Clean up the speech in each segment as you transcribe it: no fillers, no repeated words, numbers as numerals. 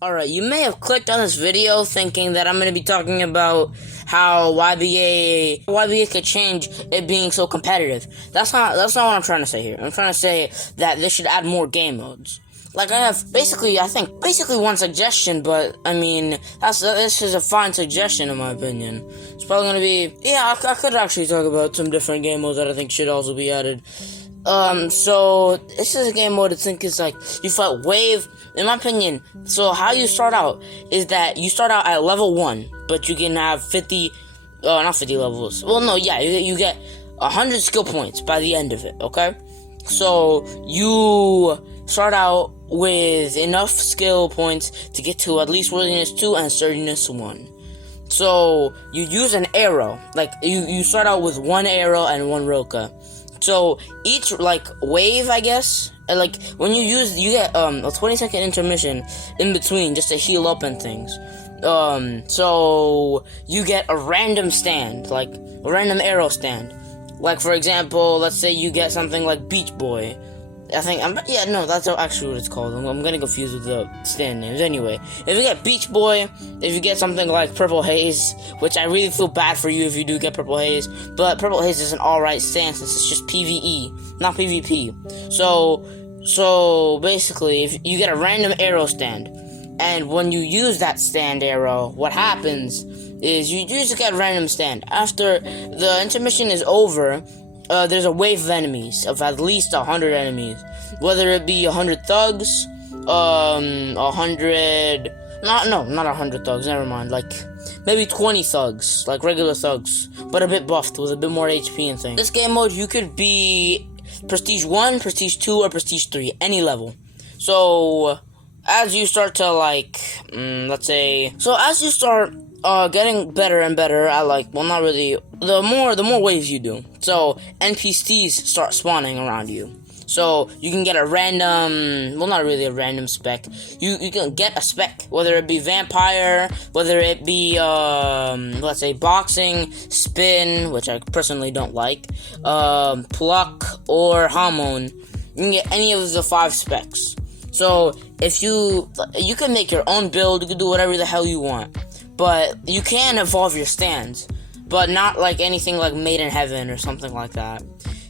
Alright, you may have clicked on this video thinking that I'm going to be talking about how YBA could change it being so competitive. That's not what I'm trying to say here. I'm trying to say that they should add more game modes. Like, I have basically one suggestion, but I mean, this is a fine suggestion in my opinion. It's probably going to be, yeah, I could actually talk about some different game modes that I think should also be added. So this is a game mode I think is like, you fight Wave, in my opinion. So how you start out is that you start out at level 1, but you can have 50, not 50 levels. Well, no, yeah, you get 100 skill points by the end of it, okay? So you start out with enough skill points to get to at least worthiness 2 and sturdiness 1. So you use an arrow, like you start out with 1 arrow and 1 roca. So each wave, I guess, like when you get a 20-second intermission in between just to heal up and things. So you get a random stand, like a random arrow stand. Like for example, let's say you get something like Beach Boy. That's actually what it's called. I'm getting confused with the stand names. Anyway, if you get Beach Boy, if you get something like Purple Haze, which I really feel bad for you if you do get Purple Haze, but Purple Haze is an alright stand since it's just PvE, not PvP. So basically, if you get a random arrow stand, and when you use that stand arrow, what happens is you just get a random stand. After the intermission is over, there's a wave of enemies, of at least 100 enemies. Whether it be 100 thugs, not 100 thugs, never mind. Like, maybe 20 thugs, like regular thugs, but a bit buffed with a bit more HP and things. This game mode, you could be Prestige 1, Prestige 2, or Prestige 3, any level. So, as you start to, as you start getting better and better at not really, the more waves you do. So NPCs start spawning around you. So you can get a random, not really a random spec. You can get a spec, whether it be vampire, whether it be let's say boxing, spin, which I personally don't like, pluck, or hormone. You can get any of the 5 specs. So if you can make your own build, you can do whatever the hell you want. But you can evolve your stands, but not like anything like Made in Heaven or something like that.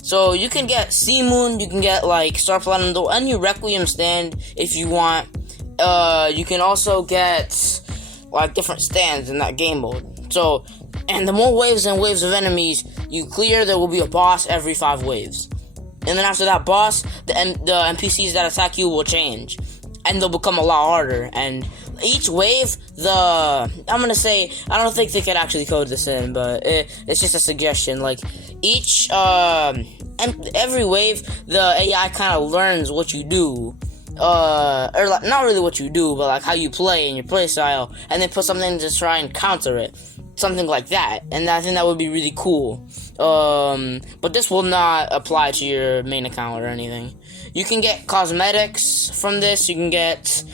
So you can get Sea Moon, you can get Star Platinum, any Requiem stand if you want. You can also get different stands in that game mode. So, and the more waves and waves of enemies you clear, there will be a boss every 5 waves. And then after that boss, the NPCs that attack you will change, and they'll become a lot harder. And each wave, I don't think they could actually code this in, but it's just a suggestion. Like, every wave, the AI kind of learns what you do. Not really what you do, but how you play and your play style, and then put something to try and counter it. Something like that, and I think that would be really cool. But this will not apply to your main account or anything. You can get cosmetics from this, you can get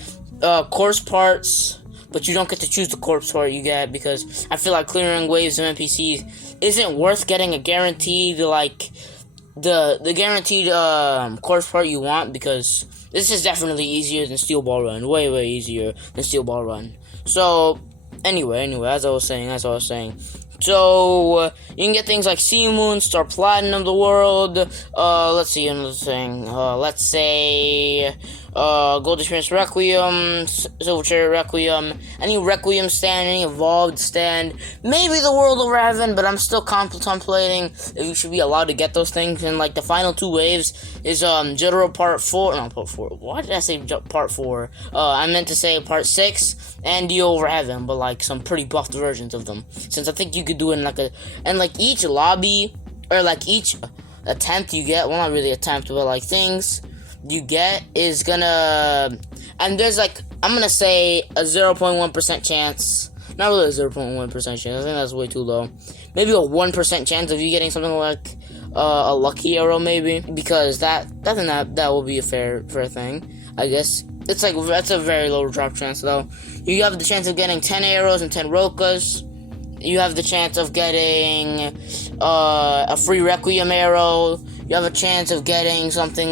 corpse parts, but you don't get to choose the corpse part you get, because I feel like clearing waves of NPCs isn't worth getting a guaranteed, the guaranteed corpse part you want, because this is definitely easier than Steel Ball Run, way easier than Steel Ball Run. So, anyway, as I was saying. So, you can get things like Sea Moon, Star Platinum, the world, let's see, another thing, let's say, Gold Experience Requiem, Silver Chariot Requiem, any Requiem stand, any Evolved stand, maybe the World of Heaven, but I'm still contemplating if you should be allowed to get those things. And the final 2 waves is Jotaro Part 4, why did I say Part 4? I meant to say Part 6, and the Over Heaven, but some pretty buffed versions of them, since I think you could do it in each lobby, or each attempt you get, well, not really attempt, but things you get is gonna, and there's I'm gonna say a 0.1% chance, not really a 0.1% chance, I think that's way too low, maybe a 1% chance of you getting something like a lucky arrow, maybe, because that will be a fair thing, I guess. It's that's a very low drop chance though. You have the chance of getting 10 arrows and 10 rocas. You have the chance of getting a free Requiem arrow. You have a chance of getting something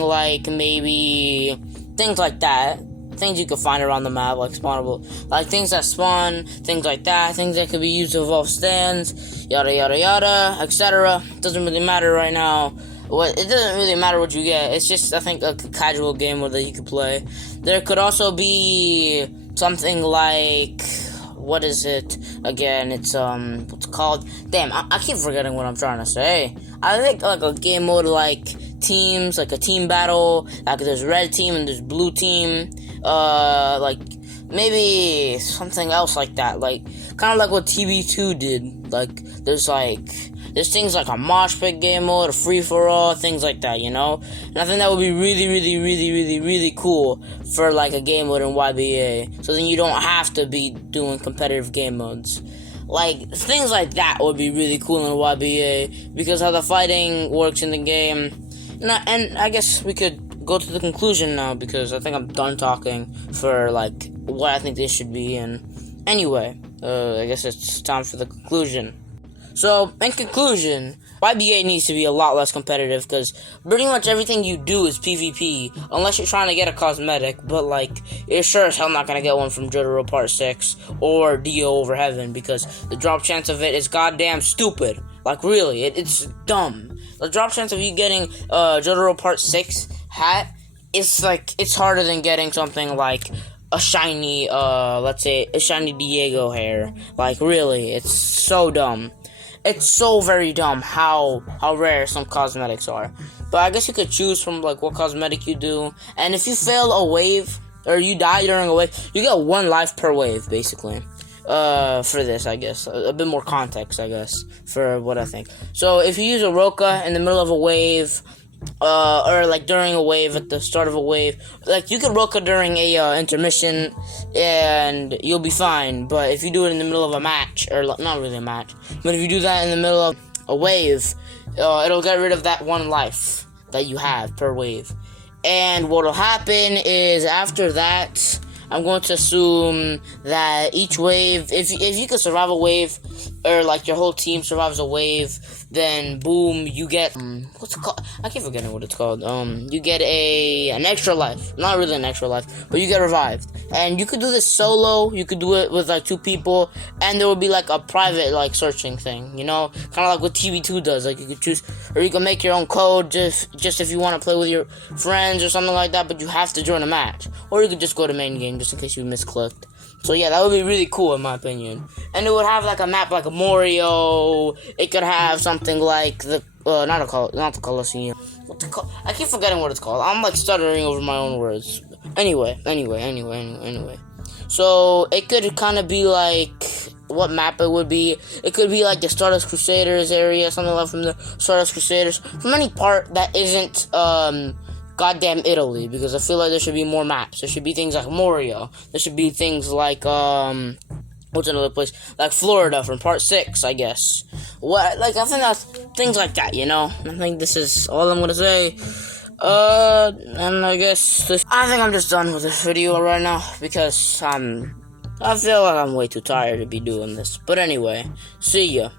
maybe things like that. things you can find around the map, like spawnable, like things that spawn, things like that, things that could be used to evolve stands, yada yada yada, etc. Doesn't really matter right now. It doesn't really matter what you get. It's just, I think, a casual game mode that you could play. There could also be something like, what is it again? It's what's it called? Damn, I keep forgetting what I'm trying to say. I think like a game mode like teams, like a team battle. Like there's red team and there's blue team. Like maybe something else like that. Like kind of like what TB2 did. Like there's things like a mosh pit game mode, a free for all, things like that, you know? And I think that would be really, really, really, really, really cool for like a game mode in YBA. So then you don't have to be doing competitive game modes. Like, things like that would be really cool in YBA because how the fighting works in the game. And I guess we could go to the conclusion now because I think I'm done talking for like what I think this should be. And anyway, I guess it's time for the conclusion. So, in conclusion, YBA needs to be a lot less competitive because pretty much everything you do is PvP unless you're trying to get a cosmetic, but like, you're sure as hell not gonna get one from Jotaro Part 6 or Dio Over Heaven because the drop chance of it is goddamn stupid. Like, really, it's dumb. The drop chance of you getting Jotaro Part 6 hat is like, it's harder than getting something like a shiny, let's say, a shiny Diego hair. Like, really, it's so dumb. It's so very dumb how rare some cosmetics are. But I guess you could choose from like what cosmetic you do. And if you fail a wave or you die during a wave, you get 1 life per wave basically. For this, I guess. A bit more context, I guess, for what I think. So if you use a Roka in the middle of a wave, or like during a wave, at the start of a wave, like you could Roka during a intermission and you'll be fine. But if you do it in the middle of a match, or not really a match, but if you do that in the middle of a wave, it'll get rid of that 1 life that you have per wave. And what'll happen is after that, I'm going to assume that each wave, if you can survive a wave, or like your whole team survives a wave, then boom, you get, what's it called? I keep forgetting what it's called. You get an extra life. Not really an extra life, but you get revived. And you could do this solo, you could do it with like 2 people, and there will be like a private like searching thing, you know? Kind of like what TB2 does. Like you could choose, or you can make your own code just if you want to play with your friends or something like that, but you have to join a match. Or you could just go to main game just in case you misclicked. So yeah, that would be really cool in my opinion. And it would have like a map like a Morio. It could have something like the not the Colosseum. I keep forgetting what it's called. I'm like stuttering over my own words. Anyway. So it could kind of be like what map it would be. It could be like the Stardust Crusaders area, something like from the Stardust Crusaders, from any part that isn't goddamn Italy, because I feel like there should be more maps. There should be things like Morio. There should be things like what's another place? Like Florida from Part 6, I guess. What, like, I think that's things like that, you know? I think this is all I'm gonna say. And I guess I think I'm just done with this video right now, because I feel like I'm way too tired to be doing this. But anyway, see ya.